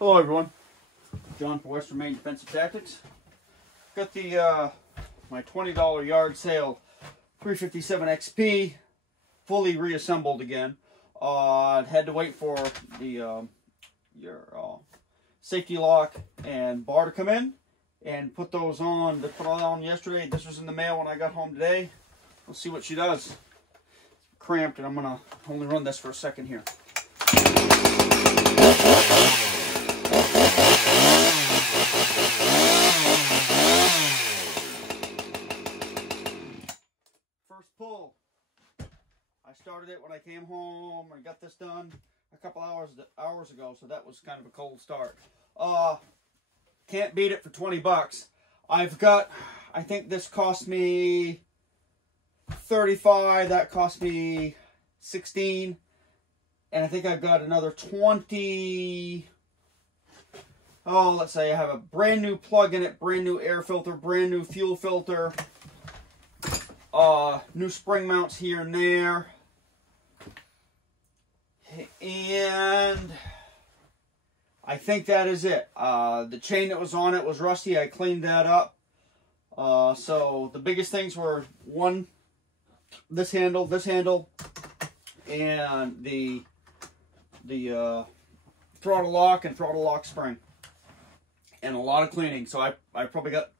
Hello everyone, John for Western Maine Defensive Tactics. Got the my $20 yard sale 357 XP fully reassembled again. Had to wait for the your safety lock and bar to come in and put those on. They put on yesterday. This was in the mail when I got home today. We'll see what she does. It's cramped, and I'm gonna only run this for a second here. First pull. I started it when I came home. I got this done a couple hours ago, so that was kind of a cold start. Can't beat it for 20 bucks. I've got, I think this cost me 35. That cost me 16. And I think I've got another 20. Oh, let's say I have a brand new plug in it, brand new air filter, brand new fuel filter, new spring mounts here and there. And I think that is it. The chain that was on it was rusty. I cleaned that up. So the biggest things were this handle, and the throttle lock and throttle lock spring, and a lot of cleaning. So I probably got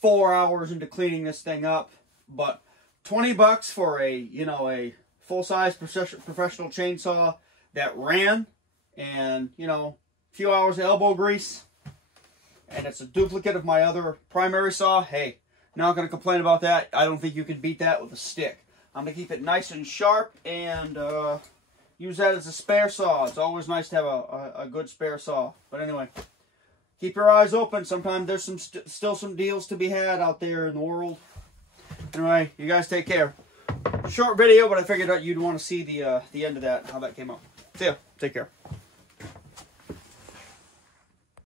4 hours into cleaning this thing up. But 20 bucks for a full-size professional chainsaw that ran, and a few hours of elbow grease, and it's a duplicate of my other primary saw. Hey, not going to complain about that. I don't think you can beat that with a stick. I'm going to keep it nice and sharp and use that as a spare saw. It's always nice to have a good spare saw. But anyway, keep your eyes open. Sometimes there's still some deals to be had out there in the world. Anyway, you guys take care. Short video, but I figured out you'd want to see the end of that, how that came out. See ya. Take care.